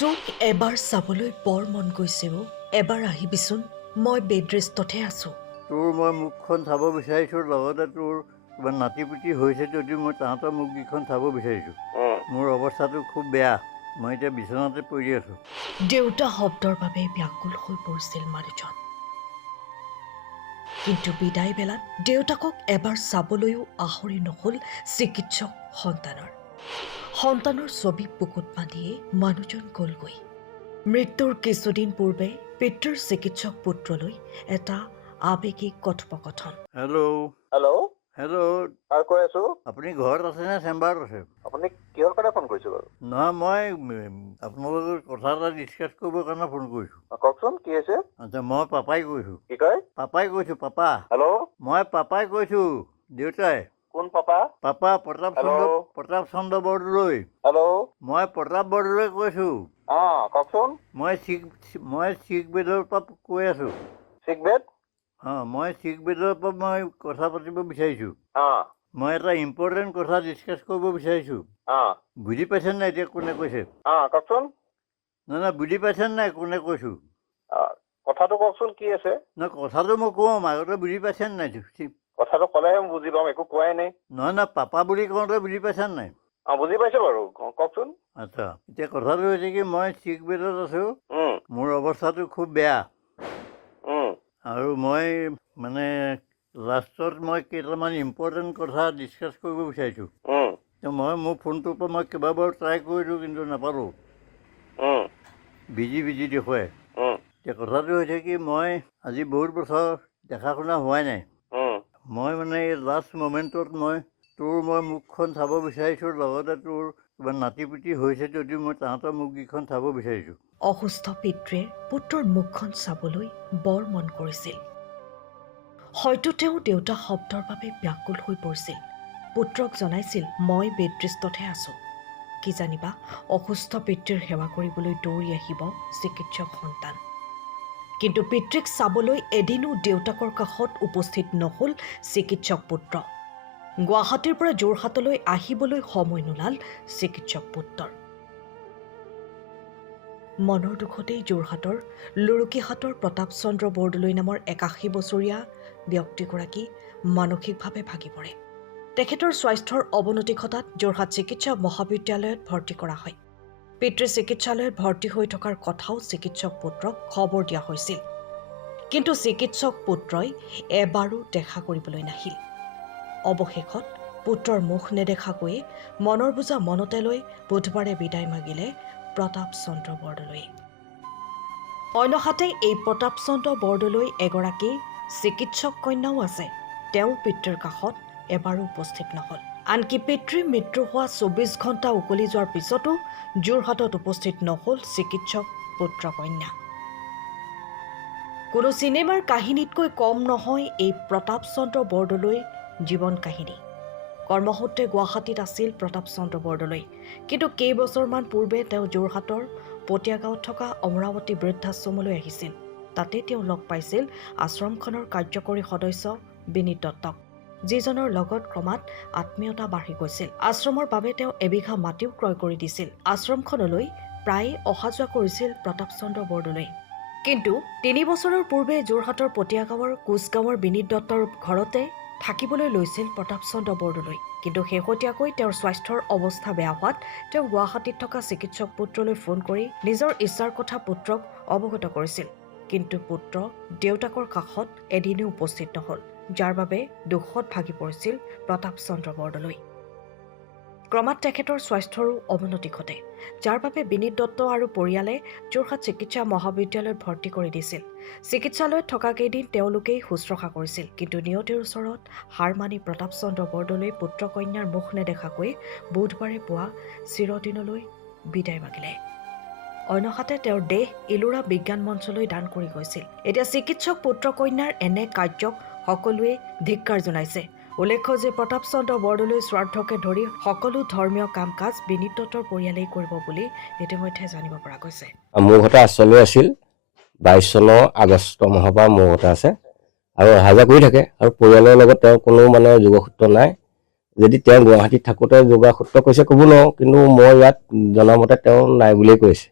তোক এবাৰ চাবলৈ বৰ মন গৈছে অ'। এবাৰ আহিবিচোন, মই বেডৰেষ্টতহে আছোঁ। তোৰ মই মুখখন চাব বিচাৰিছোঁ, লগতে তোৰ কিবা নাতিপুতি হৈছে যদিও মই তাহাঁতৰ মুখকেইখন চাব বিচাৰিছোঁ। মোৰ অৱস্থাটো খুব বেয়া, মই এতিয়া বিচনাতে পৰি আছোঁ। দেউতা শব্দৰ বাবে ব্যাকুল হৈ পৰিছিল মানুহজন। কিন্তু বিদায় বেলাত দেউতাকক এবাৰ চাবলৈও আহৰি নহ'ল চিকিৎসক সন্তানৰ ছবি বুকুত বান্ধিয়ে মানুহজন গ'লগৈ। মৃত্যুৰ কিছুদিন পূৰ্বে পিতৃৰ চিকিৎসক পুত্ৰলৈ এটা আৱেগিক কথোপকথন। হেল্ল' কৈ আছো। আপুনি ঘৰত আছে নে চেম্বাৰত আছে? আপুনি কিহৰ কাৰণে ফোন কৰিছে বাৰু? নহয়, মই আপোনালোকৰ কথা এটা ডিছকাছ কৰিবৰ কাৰণে ফোন কৰিছোঁ। কওকচোন কি হৈছে? আচ্ছা, মই পাপাই কৈছোঁ। কি কয়? পাপাই কৈছোঁ, পাপা। হেল্ল', মই পাপাই কৈছোঁ, দেউতাই। কোন papa? Papa Pratap Chandra Bordoloi. Hello', মই প্ৰতাপ বৰদলৈ কৈছোঁ। কওকচোন। মই চিক বেডৰ পৰা কৈ আছোঁ। চিক বেড? মই চিক বেডৰ পৰা মই কথা পাতিব বিচাৰিছোঁ। মই এটা ইম্পৰ্টেণ্ট কথা ডিছকাছ কৰিব বিচাৰিছোঁ। বুজি পাইছে নাই এতিয়া কোনে কৈছে? কওকচোন। নহয়, বুজি পাইছে নাই কোনে কৈছোঁ? কথাটো কওকচোন কি আছে? নহয়, কথাটো মই ক'ম, আগতে বুজি পাইছে নাই? কথাটো ক'লেহে মই বুজি পাম, একো কোৱাই নাই। নহয়, পাপা বুলি কওঁতে বুজি পাইছে নাই? বুজি পাইছো বাৰু, কওকচোন। আচ্ছা, এতিয়া কথাটো হৈছে কি, মই চিক বেডত আছোঁ। মোৰ অৱস্থাটো খুব বেয়া আৰু মই মানে লাষ্টত মই কেইটামান ইম্পৰ্টেণ্ট কথা ডিছকাছ কৰিব বিচাৰিছোঁ। মোৰ ফোনটোৰ পৰা মই কেইবাবাৰো ট্ৰাই কৰিলোঁ, কিন্তু নাপালোঁ। বিজি দেখুৱাই। এতিয়া কথাটো হৈছে কি, মই আজি বহুত বছৰ দেখা শুনা হোৱাই নাই। মই মানে এই লাষ্ট মমেণ্টত মই মুখখন চাব বিচাৰিছোঁ, লগতে তোৰ কিবা নাতিপুতি হৈছে যদিও মই তাহাঁতৰ মুখকেইখন চাব বিচাৰিছোঁ। অসুস্থ পিতৃয়ে পুত্ৰৰ মুখখন চাবলৈ বৰ মন কৰিছিল। হয়তো তেওঁ দেউতা শব্দৰ বাবে ব্যাকুল হৈ পৰিছিল। পুত্ৰক জনাইছিল, মই বেডৰেষ্টতহে আছোঁ। কি জানিবা, অসুস্থ পিতৃৰ সেৱা কৰিবলৈ দৌৰি আহিব চিকিৎসক সন্তান। কিন্তু পিতৃক চাবলৈ এদিনো দেউতাকৰ কাষত উপস্থিত নহ'ল চিকিৎসক পুত্ৰ। গুৱাহাটীৰ পৰা যোৰহাটলৈ আহিবলৈ সময় নোলাল চিকিৎসক পুত্ৰৰ। মনৰ দুখতেই যোৰহাটৰ লুৰুকিহাটৰ প্ৰতাপ চন্দ্ৰ বৰদলৈ নামৰ ৮১ বছৰীয়া ব্যক্তিগৰাকী মানসিকভাৱে ভাগি পৰে। তেখেতৰ স্বাস্থ্যৰ অৱনতি ঘটাত যোৰহাট চিকিৎসা মহাবিদ্যালয়ত ভৰ্তি কৰা হয়। পিতৃ চিকিৎসালয়ত ভৰ্তি হৈ থকাৰ কথাও চিকিৎসক পুত্ৰক খবৰ দিয়া হৈছিল। কিন্তু চিকিৎসক পুত্ৰই এবাৰো দেখা কৰিবলৈ নাহিল। অৱশেষত পুত্ৰৰ মুখ নেদেখাকৈয়ে মনৰ বোজা মনতে লৈ বুধবাৰে বিদায় মাগিলে প্ৰতাপ চন্দ্ৰ বৰদলৈ। অন্যহাতে এই প্ৰতাপ চন্দ্ৰ বৰদলৈ এগৰাকী চিকিৎসক কন্যাও আছে। তেওঁ পিতৃৰ কাষত এবাৰো উপস্থিত নহ'ল। আনকি পিতৃৰ মৃত্যু হোৱা ২৪ ঘণ্টা উকলি যোৱাৰ পিছতো যোৰহাটত উপস্থিত নহ'ল চিকিৎসক পুত্ৰ কন্যা। কোনো চিনেমাৰ কাহিনীতকৈ কম নহয় এই প্ৰতাপ চন্দ্ৰ বৰদলৈ জীৱন কাহিনী। কৰ্মসূত্ৰে গুৱাহাটীত আছিল প্ৰতাপ চন্দ্ৰ বৰদলৈ। কিন্তু কেইবছৰমান পূৰ্বে তেওঁ যোৰহাটৰ পটীয়াগাঁৱত থকা অমৰাৱতী বৃদ্ধাশ্ৰমলৈ আহিছিল। তাতে তেওঁ লগ পাইছিল আশ্ৰমখনৰ কাৰ্যকৰী সদস্য বিনীত দত্তক, যিজনৰ লগত ক্ৰমাৎ আত্মীয়তা বাঢ়ি গৈছিল। আশ্ৰমৰ বাবে তেওঁ এবিঘা মাটিও ক্ৰয় কৰি দিছিল। আশ্ৰমখনলৈ প্ৰায়ে অহা যোৱা কৰিছিল প্ৰতাপ চন্দ্ৰ বৰদলৈ। কিন্তু ৩ বছৰৰ পূৰ্বে যোৰহাটৰ পটীয়াগাঁৱৰ কোচগাঁৱৰ বিনীত দত্তৰ ঘৰতে থাকিবলৈ লৈছিল প্ৰতাপ চন্দ্ৰ বৰদলৈ। কিন্তু শেহতীয়াকৈ তেওঁৰ স্বাস্থ্যৰ অৱস্থা বেয়া হোৱাত তেওঁ গুৱাহাটীত থকা চিকিৎসক পুত্ৰলৈ ফোন কৰি নিজৰ ইচ্ছাৰ কথা পুত্ৰক অৱগত কৰিছিল। কিন্তু পুত্ৰ দেউতাকৰ কাষত এদিনো উপস্থিত নহ'ল, যাৰ বাবে দুখত ভাগি পৰিছিল প্ৰতাপ চন্দ্ৰ বৰদলৈ। ক্ৰমাৎ তেখেতৰ স্বাস্থ্যৰো অৱনতি ঘটে, যাৰ বাবে বিনীত দত্ত আৰু পৰিয়ালে যোৰহাট চিকিৎসা মহাবিদ্যালয়ত ভৰ্তি কৰি দিছিল। চিকিৎসালয়ত থকা কেইদিন তেওঁলোকেই শুশ্ৰূষা কৰিছিল। কিন্তু নিয়তিৰ ওচৰত হাৰ মানি প্ৰতাপ চন্দ্ৰ বৰদলৈ পুত্ৰ কন্যাৰ মুখ নেদেখাকৈ বুধবাৰে পুৱা চিৰদিনলৈ বিদায় মাগিলে। অন্যহাতে তেওঁৰ দেহ ইলোৰা বিজ্ঞান মঞ্চলৈ দান কৰি গৈছিল। এতিয়া চিকিৎসক পুত্ৰ কন্যাৰ এনে কাৰ্যক সকলোৱে ধিক্কাৰ জনাইছে। উল্লেখ্য যে প্ৰতাপ চন্দ্ৰ বৰদলৈ শ্ৰাদ্ধকে ধৰি সকলো ধৰ্মীয় কাম কাজ বিনীত দত্তৰ পৰিয়ালেই কৰিব বুলি ইতিমধ্যে জানিব পৰা গৈছে। মোৰ ঘৰতে আশ্ৰয় আছিল ২২ চনৰ আগষ্ট মাহৰ পৰা মোৰ ঘৰতে আছে আৰু অহা যোৱা কৰি থাকে। আৰু পৰিয়ালৰ লগত তেওঁৰ কোনো যোগসূত্ৰ নাই। যদি তেওঁ গুৱাহাটীত থাকোঁতে যোগসূত্ৰ কৈছে ক'ব নোৱাৰোঁ, কিন্তু মই ইয়াত জনামতে তেওঁ নাই বুলিয়ে কৈছে।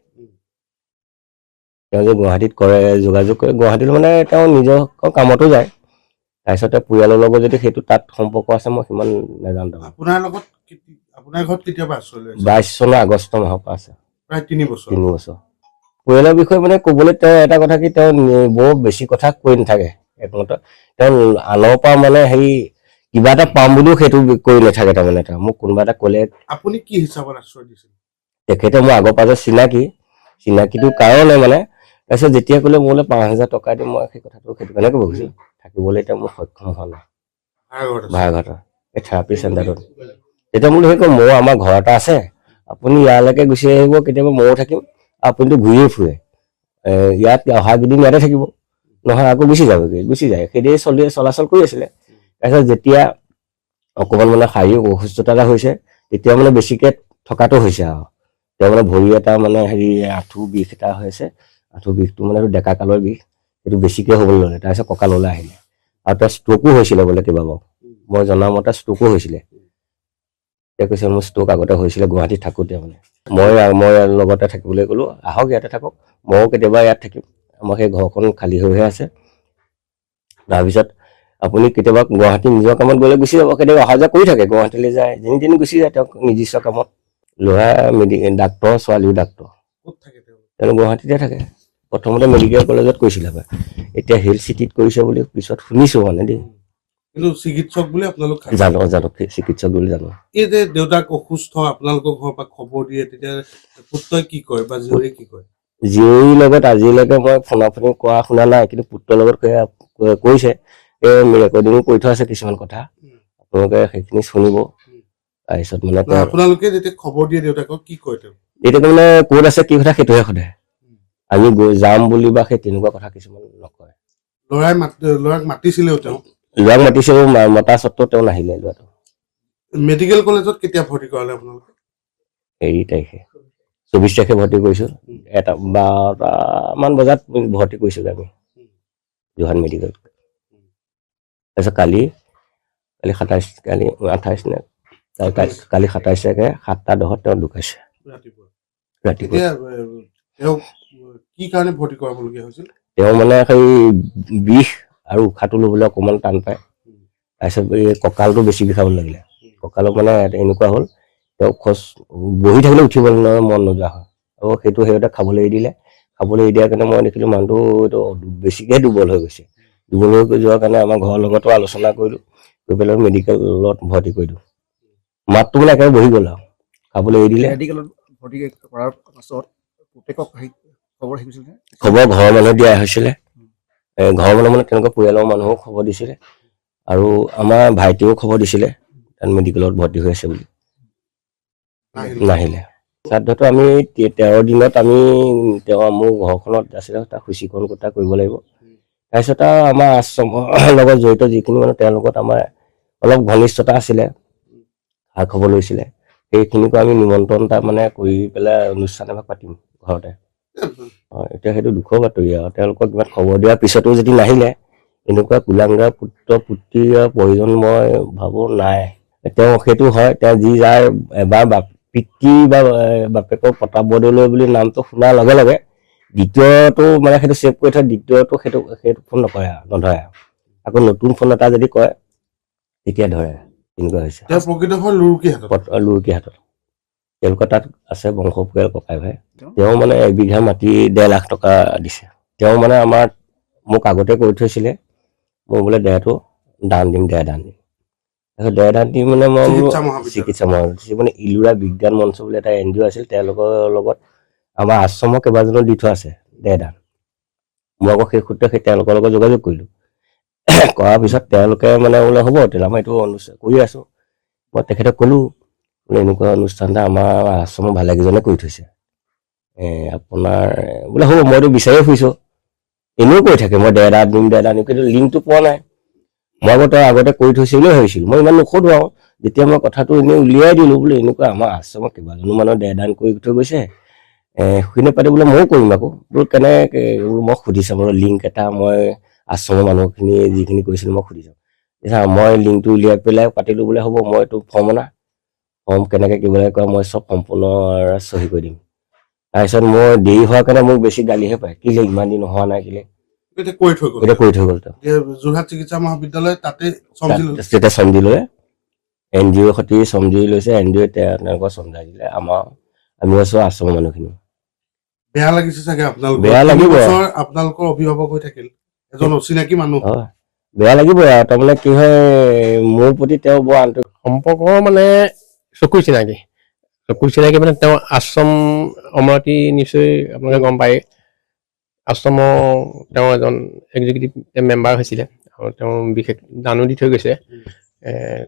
তেওঁ যে গুৱাহাটীত কৰে যোগাযোগ কৰে গুৱাহাটীত মানে তেওঁ নিজৰ কামতো যায় তাৰপিছতে পৰিয়ালৰ লগত যদি সেইটো তাত সম্পৰ্ক আছে মই সিমান নাজানো তাৰমানে। আপোনাৰ ঘৰত কেতিয়াবা আশ্ৰয় লৈছে? 22 চনৰ আগষ্ট মাহৰ পৰা আছে প্ৰায় 3 বছৰ। 3 বছৰ। পৰিয়ালৰ বিষয়ে মানে ক'বলৈ তেওঁ এটা কথা কি তেওঁ বৰ বেছি কথা কৈ নাথাকে একমত তেওঁ আনৰ পৰা মানে হেৰি কিবা এটা পাম বুলিও সেইটো কৰি নাথাকে তাৰমানে তেওঁ মোক কোনোবা এটা ক'লে আপুনি কি হিচাপত আশ্ৰয় দিছিল? তেখেতে মোৰ আগৰ পৰা যে চিনাকিটোৰ কাৰণে মানে তাৰপিছত যেতিয়া ক'লে মোলৈ 5,000 টকা দিম মই সেই কথাটো সেইটো কাৰণে ক'ব খুজিছোঁ থাকিবলৈ এতিয়া মোৰ সক্ষম হোৱা নাই ভাড়াঘৰত এই থেৰাপি চেণ্টাৰটোত তেতিয়া বোলো সেই কওঁ মোৰ আমাৰ ঘৰ এটা আছে আপুনি ইয়ালৈকে গুচি আহিব কেতিয়াবা ময়ো থাকিম আপুনিতো ঘূৰিয়ে ফুৰে ইয়াত অহা কেইদিন ইয়াতে থাকিব নহয় আকৌ গুচি যায় সেইদৰে চলাচল কৰি আছিলে তাৰপিছত যেতিয়া অকণমান মানে শাৰীৰিক অসুস্থতা এটা হৈছে তেতিয়া মানে বেছিকৈ থকাটো হৈছে আৰু তেওঁ মানে ভৰি এটা মানে হেৰি আঁঠু বিষ এটা হৈছে আঁঠু বিষটো মানে ডেকা কালৰ বিষ সেইটো বেছিকৈ হ'বলৈ ল'লে তাৰপিছত কঁকাললৈ আহিলে আৰু তাৰ ষ্ট্ৰকো হৈছিলে বোলে কেইবাবাৰো মই জনামতে ষ্ট্ৰকো হৈছিলে তেওঁ কৈছে মোৰ ষ্ট্ৰক আগতে হৈছিলে গুৱাহাটীত থাকোঁতে মানে মই লগতে থাকিবলৈ ক'লোঁ আহক ইয়াতে থাকক ময়ো কেতিয়াবা ইয়াত থাকিম আমাৰ সেই ঘৰখন খালী হৈহে আছে তাৰপিছত আপুনি কেতিয়াবা গুৱাহাটী নিজৰ কামত গ'লে গুচি যাব কেতিয়াবা অহা যোৱা কৰি থাকে গুৱাহাটীলৈ যায় যেনি গুচি যায় তেওঁক নিৰ্দিষ্ট কামত ল'ৰা ডাক্তৰ ছোৱালীও ডাক্তৰ তেওঁ গুৱাহাটীতে থাকে প্ৰথমতে মেডিকেল কলেজত কৰিছিলে এতিয়া হেল্থ চিটিত কৰিছে বুলি পিছত শুনিছোঁ মানে দেই কিন্তু চিকিৎসক বুলি আপোনালোক জানো চিকিৎসক বুলি জানো এই যে দেউতাক অসুস্থ আপোনালোকৰ ঘৰৰ পৰা খবৰ দিয়ে তেতিয়া পুত্ৰই কি কয় বা জীয়ৰীয়ে কি কয়? জীয়ৰীৰ লগত আজিলৈকে মই ফোনাফোনি কৰা শুনা নাই কিন্তু পুত্ৰৰ লগত কৈছে এই ৰেকৰ্ডিঙো কৰি থোৱা আছে কিছুমান কথা আপোনালোকে সেইখিনি শুনিব তাৰপিছত মানে আপোনালোকে যেতিয়া খবৰ দিয়ে দেউতাকক কি কয় তেওঁ? এতিয়া মানে ক'ত আছে কি কথা সেইটোহে সোধে আমি যাম বুলি বা সেই তেনেকুৱা কথা কিছুমান নকয় ল'ৰাক মাতিছিলেও তেওঁ ল'ৰাক মাতিছেও মতা স্বত্বেও তেওঁ নাহিলে ল'ৰাটো মেডিকেল কলেজত কেতিয়া ভৰ্তি কৰালে আপোনালোকে? হেৰি তাৰিখে 24 তাৰিখে ভৰ্তি কৰিছোঁ 12টামান বজাত ভৰ্তি কৰিছোঁগৈ আমি যোৰহাট মেডিকেল তাৰপিছত কালি 27 কালি 28 নে কালি 27 তাৰিখে 7:10 তেওঁ ঢুকাইছে ৰাতিপুৱা তেওঁ কি কাৰণে ভৰ্তি কৰাবলগীয়া হৈছিল? তেওঁ মানে সেই বিষ আৰু উশাহটো ল'বলৈ অকণমান টান পায় তাৰপিছত এই কঁকালটো বেছি বিষাবলৈ লাগিলে কঁকালত মানে এনেকুৱা হ'ল তেওঁ বহি থাকিলে উঠিবলৈ মন নোযোৱা হয় আৰু সেইটো সেইতে খাবলৈ এৰি দিলে খাবলৈ এৰি দিয়াৰ কাৰণে মই দেখিলোঁ মানুহটো এইটো বেছিকৈ দুৰ্বল হৈ গৈছে দুৰ্বল হৈ যোৱাৰ কাৰণে আমাৰ ঘৰৰ লগতো আলোচনা কৰিলোঁ কৰি পেলাই মেডিকেলত ভৰ্তি কৰিলোঁ মাতটো মানে একেবাৰে বহি গ'ল আৰু খাবলৈ এৰি দিলে মেডিকেলত ভৰ্তি কৰাৰ পাছত পুতেকক খবৰ ঘৰৰ মানুহে দিয়া হৈছিলে ঘৰৰ মানুহ মানে তেনেকুৱা পৰিয়ালৰ মানুহো খবৰ দিছিলে আৰু আমাৰ ভাইটিয়েও খবৰ দিছিলে তাত মেডিকেলত ভৰ্তি হৈ আছে বুলি নাহিলে শ্ৰাদ্ধটো আমি 13 দিনত আমি মোৰ ঘৰখনত আছিলে তাক শুচিকৰণ কটা কৰিব লাগিব তাৰপিছত আৰু আমাৰ আশ্ৰমৰ লগত জড়িত যিখিনি মানুহ তেওঁৰ লগত আমাৰ অলপ ঘনিষ্ঠতা আছিলে খা খবৰ লৈছিলে সেইখিনিকো আমি নিমন্ত্ৰণ এটা মানে কৰি পেলাই অনুষ্ঠান এভাগ পাতিম ঘৰতে এতিয়া সেইটো দুখৰ বাতৰি আৰু তেওঁলোকক কিমান খবৰ দিয়াৰ পিছতো যদি নাহিলে এনেকুৱা কুলাংগা পুত্ৰ পুত্ৰীৰ প্ৰয়োজন মই ভাবোঁ নাই তেওঁ সেইটো হয় তেওঁ যি যাৰ এবাৰ পিতৃ বা বাপেকৰ প্ৰতাপ বৰদলৈ বুলি নামটো শুনাৰ লগে লগে দ্বিতীয়টো মানে সেইটো ছেভ কৰি থয় দ্বিতীয়টো সেইটো ফোন নধৰে আকৌ নতুন ফোন এটা যদি কয় তেতিয়া ধৰে তেনেকুৱা হৈছে লুৰুকিহাটত তেওঁলোকৰ তাত আছে বংশ পৰিয়াল ককাই ভাই তেওঁ মানে 1 বিঘা মাটি 1.5 লাখ টকা দিছে তেওঁ মানে মোক আগতে কৈ থৈছিলে মই বোলে দেহটো দান দিম তাৰপিছত দেহদান দি মানে মই চিকিৎসা মহাবিদ্যালয় মানে ইলোৰা বিজ্ঞান মঞ্চ বুলি এটা NGO আছিল তেওঁলোকৰ লগত আমাৰ আশ্ৰমৰ কেইবাজনো দি থোৱা আছে দেহদান মই আকৌ সেই সূত্ৰে তেওঁলোকৰ লগত যোগাযোগ কৰিলোঁ কৰাৰ পিছত তেওঁলোকে মানে বোলে হ'ব তেতিয়াহ'লে মই এইটো অনুষ্ঠান কৰি আছোঁ মই তেখেতক ক'লোঁ বোলে এনেকুৱা অনুষ্ঠান এটা আমাৰ আশ্ৰমৰ ভালেকেইজনে কৰি থৈছে আপোনাৰ বোলে হ'ব মইতো বিচাৰিয়ে ফুৰিছোঁ এনেও কৈ থাকে মই দেহদান দিম কিন্তু লিংকটো পোৱা নাই মই আকৌ তেওঁ আগতে কৰি থৈছে বুলিয়ে ভাবিছিলোঁ মই ইমান নোসোধোঁ আৰু যেতিয়া মই কথাটো এনেই উলিয়াই দিলোঁ বোলে এনেকুৱা আমাৰ আশ্ৰমত কেইবাজনো মানুহ দেহদান কৰি থৈ গৈছে সেইখিনি পাতি বোলে ময়ো কৰিম আকৌ বোলো কেনেকৈ মই সুধি চাম বোলো লিংক এটা মই আশ্ৰমৰ মানুহখিনি যিখিনি কৰিছিলোঁ মই সুধি চাম মই লিংকটো উলিয়াই পেলাই পাতিলোঁ বোলে হ'ব মই এইটো ফৰ্ম কেনেকৈ কিবলৈ কয় মই চব সম্পূৰ্ণ চহী কৰি দিম তাৰপিছত মই দেৰি হোৱাৰ কাৰণে মোক বেছি গালিহে পায়, কেলে ইমান দিন হোৱা নাই, কেলে এতিয়া কৈ থৈ গ'ল এতিয়া কৰি থৈ গ'ল তেওঁ। এতিয়া যোৰহাট চিকিৎসা মহাবিদ্যালয় তাতে চমজি ল'লে। তেতিয়া চমজি লৈ NGOৰ সৈতে চমজি লৈছে, NGOয়ে তেওঁলোকক চমজাই দিলে। আমি আছো আশ্ৰমৰ মানুহখিনি। বেয়া লাগিছে চাগে আপোনালোকৰ, বেয়া 3 লাগিব। বছৰ আপোনালোকৰ অভিভাৱক হৈ থাকিল এজন অচিনাকি মানুহ। হয়, বেয়া লাগিব আৰু তাৰমানে কি হয়, মোৰ প্ৰতি তেওঁ বৰ আন্তৰিক সম্পৰ্ক মানে চকুৰ চিনাকি মানে তেওঁ আশ্ৰম অমৰাৱতী নিশ্চয় আপোনালোকে গম পায়, আশ্ৰমৰ তেওঁ এজন এক্সিকিউটিভ মেম্বাৰ হৈছিলে আৰু তেওঁ বিশেষ দানো দি থৈ গৈছে।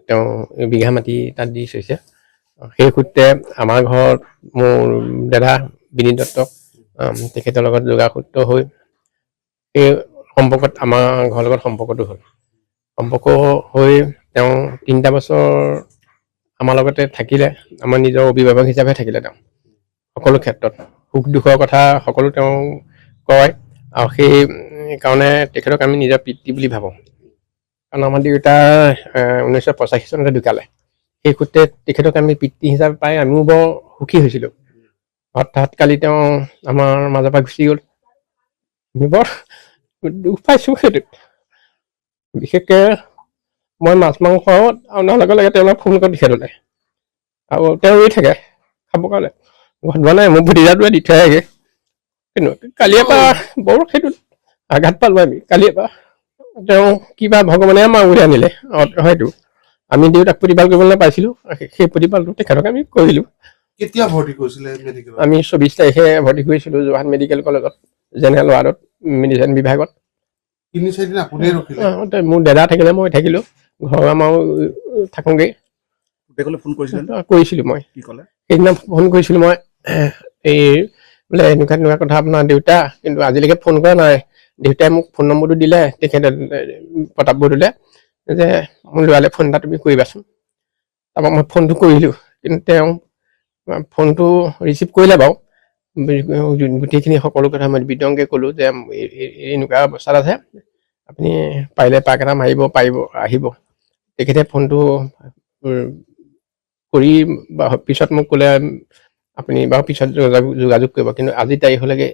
তেওঁ বিঘা মাটি তাত দি থৈছে। সেই সূত্ৰে আমাৰ ঘৰত মোৰ দাদা বিনীত দত্ত তেখেতৰ লগত যোগাসূত্ৰ হৈ এই সম্পৰ্কত আমাৰ ঘৰৰ লগত সম্পৰ্কটো হ'ল। সম্পৰ্ক হৈ তেওঁ 3টা বছৰ আমাৰ লগতে থাকিলে, আমাৰ নিজৰ অভিভাৱক হিচাপে থাকিলে। তেওঁ সকলো ক্ষেত্ৰত সুখ দুখৰ কথা সকলো তেওঁ কয় আৰু সেই কাৰণে তেখেতক আমি নিজৰ পিতৃ বুলি ভাবোঁ। কাৰণ আমাৰ দেউতা 1985 চনতে ঢুকালে। সেই সূত্ৰে তেখেতক আমি পিতৃ হিচাপে পাই আমিও বৰ সুখী হৈছিলোঁ। হঠাৎ কালি তেওঁ আমাৰ মাজৰ পৰা গুচি গ'ল। আমি বৰ দুখ পাইছোঁ সেইটোত। বিশেষকৈ মই মাছ মাংস অনাৰ লগে লগে তেওঁলোকে ফোন কৰি তেখেতলে, আৰু তেওঁ ৰৈ থাকে খাবৰ কাৰণে। ঘৰত বনাই মোৰ ভতিজাটোৱে দি থৈ আহেগৈ। কিন্তু কালিৰ পৰা বৰ সেইটোত আঘাত পালোঁ আমি। কালিৰ পৰা তেওঁ কিবা ভগৱানে আমাৰ উলিয়াই আনিলে হয়তো। আমি দেউতাক প্ৰতিপাল কৰিবলৈ পাইছিলোঁ, সেই প্ৰতিপালটো তেখেতক আমি কৰিলোঁ। কেতিয়া ভৰ্তি কৰিছিলে মেডিকেলত? আমি 24 তাৰিখে ভৰ্তি কৰিছিলোঁ যোৰহাট মেডিকেল কলেজত, জেনেৰেল ৱাৰ্ডত, মেডিচিন বিভাগত। 3-4 দিন আপুনিয়ে ৰখিলে? মোৰ দাদা থাকিলে, মই থাকিলোঁ। ঘৰৰ আমাৰ থাকোঁগৈ। পুতেকলৈ ফোন কৰিছিলে নে? কৰিছিলোঁ মই। কি ক'লে? সেইদিনা ফোন কৰিছিলোঁ মই, এই বোলে এনেকুৱা তেনেকুৱা কথা আপোনাৰ দেউতা, কিন্তু আজিলৈকে ফোন কৰা নাই। দেউতাই মোক ফোন নম্বৰটো দিলে তেখেতে প্ৰতাপ বৰদলৈ, যে মোৰ ল'ৰালৈ ফোন এটা তুমি কৰিবাচোন। তাৰপৰা মই ফোনটো কৰিলোঁ, কিন্তু তেওঁ ফোনটো ৰিচিভ কৰিলে বাৰু। গোটেইখিনি সকলো কথা মই বিতংকৈ ক'লোঁ যে এনেকুৱা অৱস্থাত আছে, আপুনি পাৰিলে পাক এটা মাৰিব পাৰিব, আহিব। তেখেতে ফোনটো কৰি পিছত মোক ক'লে আপুনি বাৰু পিছত যোগাযোগ কৰিব। কিন্তু আজি তাৰিখলৈকে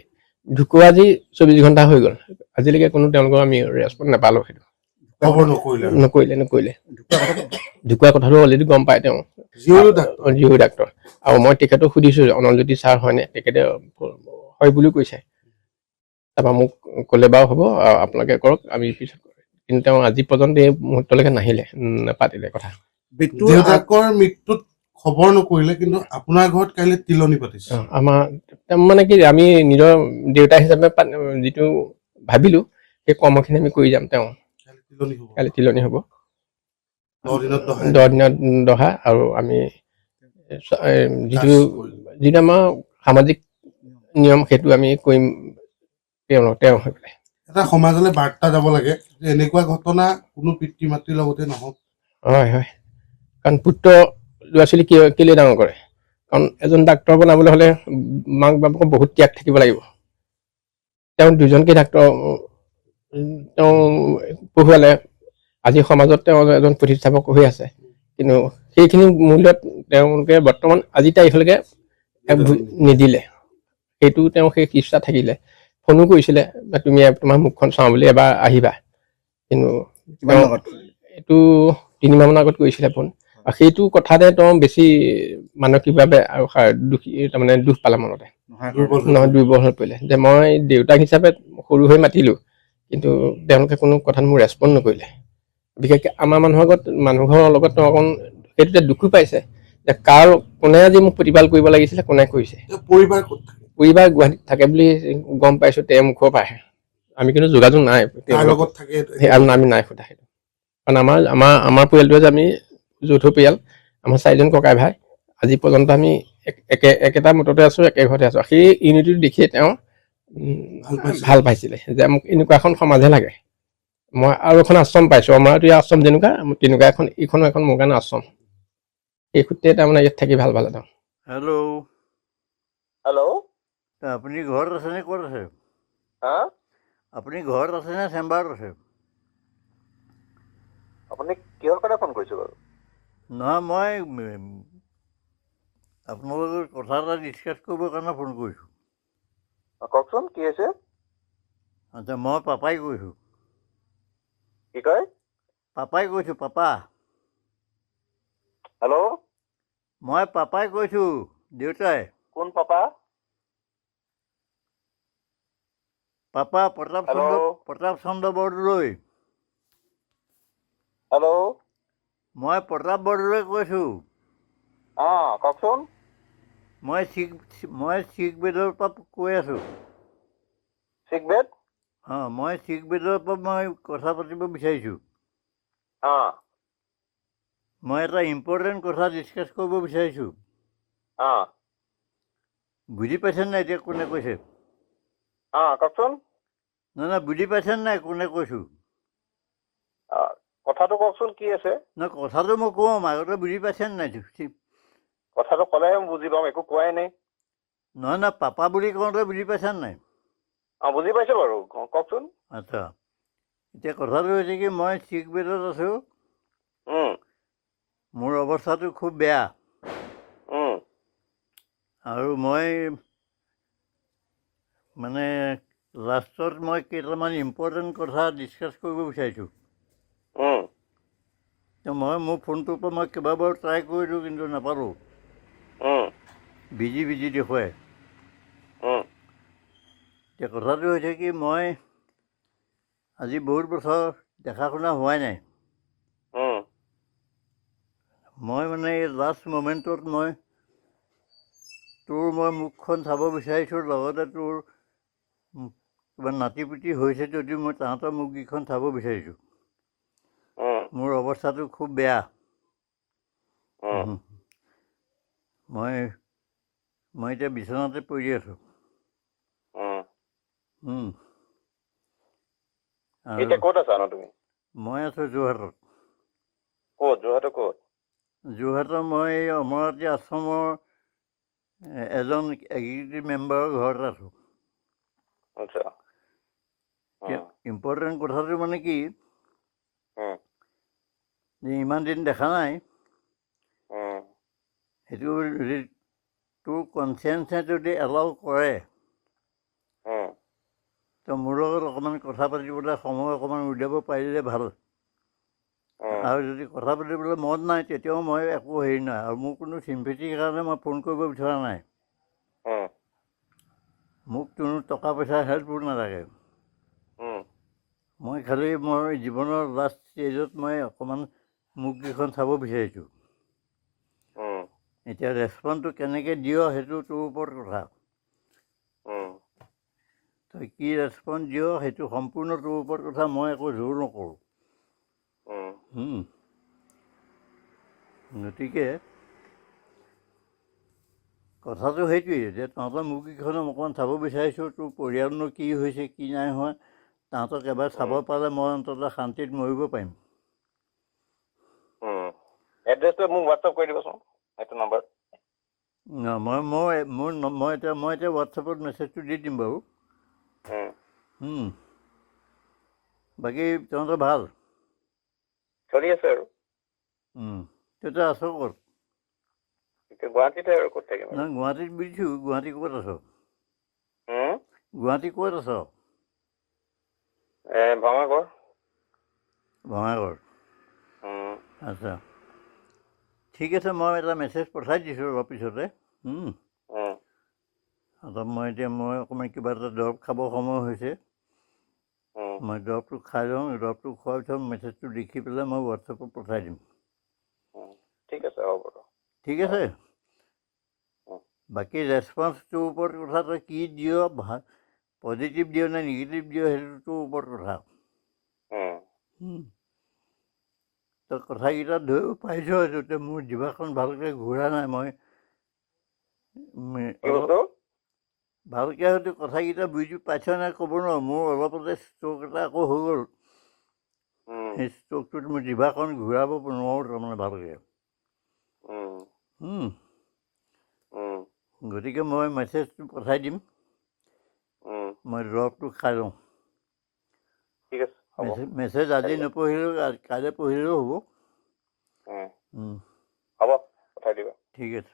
ঢুকুৱা আজি 24 ঘণ্টা হৈ গ'ল, আজিলৈকে কোনো তেওঁলোকৰ আমি ৰেচপঞ্চ নাপালোঁ। সেইটো খবৰ নকৰিলে? নকৰিলে। ঢুকুৱা কথাটো অলৰেডি গম পায় তেওঁ, জিঅ' ডাক্তৰ। আৰু মই তেখেতক সুধিছোঁ অনলজ্যোতি ছাৰ হয়নে, তেখেতে হয় বুলিও কৈছে। তাৰপৰা মোক ক'লে বাৰু হ'ব আপোনালোকে কৰক, আমি পিছত। কিন্তু তেওঁ আজি পৰ্যন্ত এই মুহূৰ্তলৈকে নাহিলে, নাপাতিলে কথা। দেউতাকৰ মৃত্যুত খবৰ নকৰিলে, কিন্তু আপোনাৰ ঘৰত কাইলৈ তিলনি পাতিছে। আমাৰ মানে কি, আমি নিজৰ দেউতা হিচাপে যিটো ভাবিলোঁ, সেই কৰ্মখিনি আমি কৰি যাম। তেওঁ কাইলৈ তিলনি হ'ব। 10 দিনত 10 দিনত দহা। আৰু আমি যিটো আমাৰ সামাজিক নিয়ম সেইটো আমি কৰিম তেওঁ হৈ পেলাই। এটা সমাজলৈ বাৰ্তা যাব লাগে যে এনেকুৱা ঘটনা কোনো পিতৃ মাতৃৰ লগতে নহওক। হয়। কাৰণ পুত্ৰ ল'ৰা ছোৱালী কেলৈ ডাঙৰ কৰে? কাৰণ এজন ডাক্তৰ বনাবলৈ হ'লে মাক বাপেকৰ বহুত ত্যাগ থাকিব লাগিব। তেওঁ 2জনকে ডাক্তৰ তেওঁ পঢ়ুৱালে। আজি সমাজত তেওঁ এজন প্ৰতিষ্ঠাপক হৈ আছে, কিন্তু সেইখিনি মূল্যত তেওঁলোকে বৰ্তমান আজি তাৰিখলৈকে নিদিলে। সেইটো তেওঁ সেই কিষ্টা থাকিলে। ফোনো কৰিছিলে তুমি তোমাৰ মুখখন চাওঁ বুলি, এবাৰ আহিবা। কিন্তু এইটো 3 মাহমানৰ আগত কৰিছিলে ফোন। আৰু সেইটো কথাতে তেওঁ বেছি মানসিকভাৱে আৰু দুখী, তাৰমানে দুখ পালে মনতে। দুৰ্বল হৈ পৰিলে, যে মই দেউতাক হিচাপে সৰু হৈ মাতিলোঁ, কিন্তু তেওঁলোকে কোনো কথাত মোৰ ৰেচপঞ্চ নকৰিলে। বিশেষকৈ আমাৰ মানুহৰ লগত তেওঁ অকণ সেইটোতে দুখো পাইছে, যে কোনে আজি মোক প্ৰতিপাল কৰিব লাগিছিলে, কোনে কৰিছে। পৰিবাৰ ক'ত থাকে? পৰিবাৰ গুৱাহাটীত থাকে বুলি গম পাইছোঁ তেওঁৰ মুখৰ পৰাহে। আমি কিন্তু যোগাযোগ নাই লগত থাকে আমি নাই সোধা সেইটো। কাৰণ আমাৰ পৰিয়ালটোৱে যে আমি যৌথ পৰিয়াল, আমাৰ 4জন ককাই ভাই, আজি পৰ্যন্ত আমি একেটা মততে আছোঁ, একে ঘৰতে আছোঁ। সেই ইউনিটিটো দেখিয়ে তেওঁ ভাল পাইছিলে, যে মোক এনেকুৱা এখন সমাজহে লাগে। মই আৰু এখন আশ্ৰম পাইছোঁ, অমৰাৱতী আশ্ৰম যেনেকুৱা তেনেকুৱা এইখনো এখন মোৰ কাৰণে আশ্ৰম। এই সূত্ৰে তাৰমানে ইয়াত থাকি ভাল পালে তেওঁ। হেল্ল', আপুনি ঘৰত আছে নে ক'ত আছে? হা? আপুনি ঘৰত আছে নে চেম্বাৰত আছে? আপুনি কিহৰ কাৰণে ফোন কৰিছে বাৰু? নহয়, মই আপোনালোকৰ কথা এটা ডিছকাছ কৰিবৰ কাৰণে ফোন কৰিছোঁ। কওকচোন কি হৈছে? আচ্ছা মই পাপাই কৈছোঁ। কি কয়? পাপাই কৈছোঁ, পাপা। হেল্ল', মই পাপাই কৈছোঁ, দেউতাই। কোন papa? Papa Pratap Chandra Bordoloi. Hello', মই প্ৰতাপ বৰদলৈ কৈছোঁ। কওকচোন। মই শিখ বেদৰ পৰা কৈ আছোঁ। চিকবেদ? মই শিখ বেদৰ পৰা মই কথা পাতিব বিচাৰিছোঁ। মই এটা ইম্পৰ্টেণ্ট কথা ডিছকাছ কৰিব বিচাৰিছোঁ। বুজি পাইছেনে নাই এতিয়া কোনে কৈছে? কওকচোন। নাই বুজি পাইছেনে নাই কোনে কৈছোঁ? কথাটো কওকচোন কি আছে? নহয় কথাটো মই কওঁ, আগতে বুজি পাইছেনে নাই? কথাটো ক'লেহে মই বুজি পাম, একো কোৱাই নাই। নহয় পাপা বুলি কওঁতে বুজি পাইছেনে নাই? বুজি পাইছোঁ বাৰু, কওকচোন। আচ্ছা, এতিয়া কথাটো হৈছে কি, মই শিখ বেদত আছোঁ। মোৰ অৱস্থাটো খুব বেয়া। আৰু মই মানে লাষ্টত মই কেইটামান ইম্পৰ্টেণ্ট কথা ডিছকাছ কৰিব বিচাৰিছোঁ। মই মোৰ ফোনটোৰ পৰা মই কেইবাবাৰো ট্ৰাই কৰিলোঁ, কিন্তু নাপালোঁ। বিজি দেখুৱাই। এতিয়া কথাটো হৈছে কি, মই আজি বহুত বছৰ দেখা শুনা হোৱাই নাই। মই মানে এই লাষ্ট মমেণ্টত মই মুখখন চাব বিচাৰিছোঁ, লগতে তোৰ কিবা নাতিপুতি হৈছে যদিও মই তাহাঁতৰ মুখকেইখন চাব বিচাৰিছোঁ। মোৰ অৱস্থাটো খুব বেয়া। মই এতিয়া বিচনাতে পৰি আছোঁ। এতিয়া ক'ত আছা ন তুমি? মই আছোঁ যোৰহাটত। ক'ত? যোৰহাটৰ ক'ত? যোৰহাটৰ মই এই অমৰাৱতী আশ্ৰমৰ এজন এক্সিকিউটিভ মেম্বাৰৰ ঘৰত আছোঁ। আচ্ছা। ইম্পৰ্টেণ্ট কথাটো মানে কি, যে ইমান দিন দেখা নাই, সেইটো যদি তোৰ কনচিয়েঞ্চে যদি এলাউ কৰে, তো মোৰ লগত অকণমান কথা পাতিবলৈ সময় অকণমান উলিয়াব পাৰিলে ভাল। আৰু যদি কথা পাতিবলৈ মন নাই, তেতিয়াও মই একো হেৰি নাই। আৰু মোৰ কোনো চিম্পেথিৰ কাৰণে মই ফোন কৰিব বিচৰা নাই। মোক কোনো টকা পইচা হেল্পো নালাগে। মই খালি মোৰ জীৱনৰ লাষ্ট ষ্টেজত মই অকণমান মুখকেইখন চাব বিচাৰিছোঁ। এতিয়া ৰেচপণ্ডটো কেনেকৈ দিয় সেইটো তোৰ ওপৰত কথা। তই কি ৰেচপঞ্চ দিয় সেইটো সম্পূৰ্ণ তোৰ ওপৰত কথা। মই একো জোৰ নকৰোঁ। গতিকে কথাটো সেইটোৱেই যে তহঁতৰ মুখকেইখন অকণমান চাব বিচাৰিছোঁ। তোৰ পৰিয়ালনো কি হৈছে কি নাই হোৱা, তাহাঁতক এবাৰ চাব পালে মই অন্ততঃ শান্তিত মৰিব পাৰিম। এড্ৰেছটো মোক হোৱাটছআপ কৰি দিবচোন, এইটো নাম্বাৰ। মই এতিয়া হোৱাটছআপত মেছেজটো দি দিম বাৰু। বাকী তহঁতৰ ভাল? চলি আছে আৰু। তই আছ ক'ত? এতিয়া গুৱাহাটীতে আৰু ক'ত থাকিম? নহয় গুৱাহাটীত বুজিছোঁ। গুৱাহাটী ক'ত আছ? গুৱাহাটী ক'ত আছ? ভঙাগড়। ভঙাগড়। আচ্ছা, ঠিক আছে। মই এটা মেছেজ পঠাই দিছোঁ অলপ পিছতে। মই অকণমান কিবা এটা দৰৱ খাব সময় হৈছে। মই দৰৱটো খাই লওঁ। দৰৱটো খোৱাৰ পিছত মেছেজটো লিখি পেলাই মই হোৱাটছএপত পঠাই দিম। ঠিক আছে, হ'ব বাৰু। ঠিক আছে। বাকী ৰেচপঞ্চটোৰ ওপৰত কথা, তই কি দিয়, পজিটিভ দিয় নে নিগেটিভ দিয়, সেইটো তোৰ ওপৰত কথা। তই কথাকেইটা ধৰিব পাৰিছ হয়তো। মোৰ জিভাখন ভালকৈ ঘূৰা নাই। মই ভালকৈ হয়তো কথাকেইটা বুজি পাইছ নাই ক'ব নোৱাৰোঁ। মোৰ অলপতে ষ্ট্ৰ'ক এটা আকৌ হৈ গ'ল। সেই ষ্ট্ৰ'কটোত মোৰ জিভাখন ঘূৰাব নোৱাৰোঁ তাৰমানে ভালকৈ। গতিকে মই মেছেজটো পঠাই দিম। মই দৰৱটো খাই লওঁ। ঠিক আছে, মেছেজ আজি নপঢ়িলেও কাইলৈ পঢ়িলেও হ'ব। হ'ব, পঠাই দিবা। ঠিক আছে।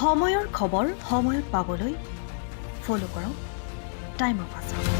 সময়ৰ খবৰ সময়ত পাবলৈ ফ'ল' কৰক টাইমৰ পাছত